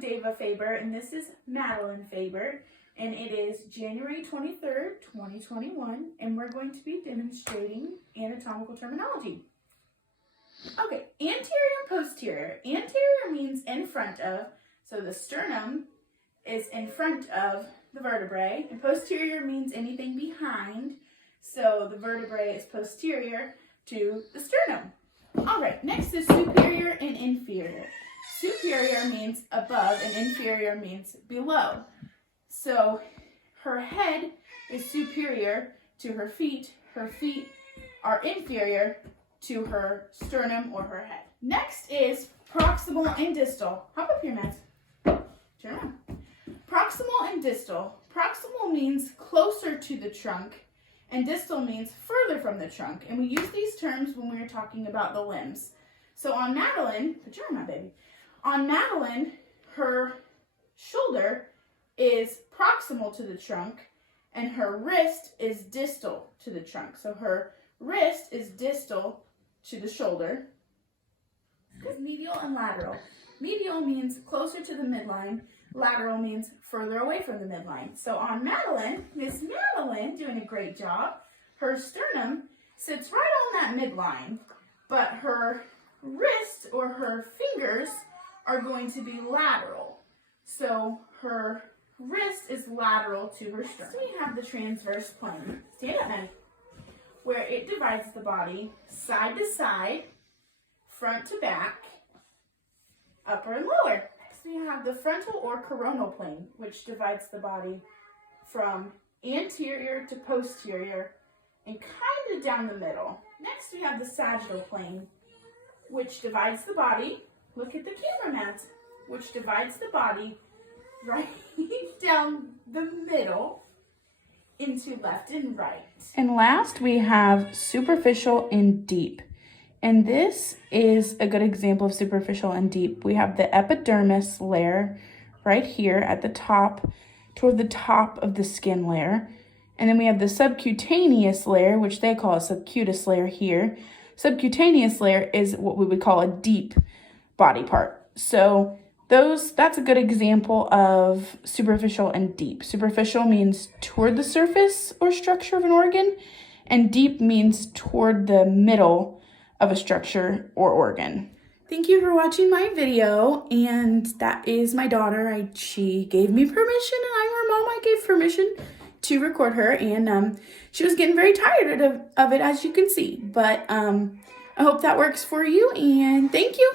Dava Faber, and this is Madeline Faber, and it is January 23rd, 2021, and we're going to be demonstrating anatomical terminology. Okay, anterior and posterior. Anterior means in front of, so the sternum is in front of the vertebrae, and posterior means anything behind, so the vertebrae is posterior to the sternum. All right, next is superior and inferior. Superior means above and inferior means below. So her head is superior to her feet are inferior to her sternum or her head. Next is proximal and distal. Hop up here, Matt. Turn around. Proximal and distal. Proximal means closer to the trunk, and distal means further from the trunk. And we use these terms when we are talking about the limbs. So on Madeline, put your arm out, baby. On Madeline, her shoulder is proximal to the trunk, and her wrist is distal to the trunk. So her wrist is distal to the shoulder. Medial and lateral. Medial means closer to the midline. Lateral means further away from the midline. So on Madeline, Miss Madeline, doing a great job. Her sternum sits right on that midline, but her wrist or her fingers are going to be lateral. So her wrist is lateral to her sternum. So we have the transverse plane. Stand up, Maddie. Where it divides the body side to side, front to back, upper and lower. Next we have the frontal or coronal plane, which divides the body from anterior to posterior and kind of down the middle. Next we have the sagittal plane, which divides the body, look at the camera, Matt, which divides the body right down the middle into left and right. And last we have superficial and deep. And this is a good example of superficial and deep. We have the epidermis layer right here at the top, toward the top of the skin layer. And then we have the subcutaneous layer, which they call a subcutis layer here. Subcutaneous layer is what we would call a deep body part. So that's a good example of superficial and deep. Superficial means toward the surface or structure of an organ, and deep means toward the middle of a structure or organ. Thank you for watching my video, and that is my daughter. She gave me permission, and I'm her mom. I gave permission to record her, and she was getting very tired of it, as you can see. But I hope that works for you, and thank you.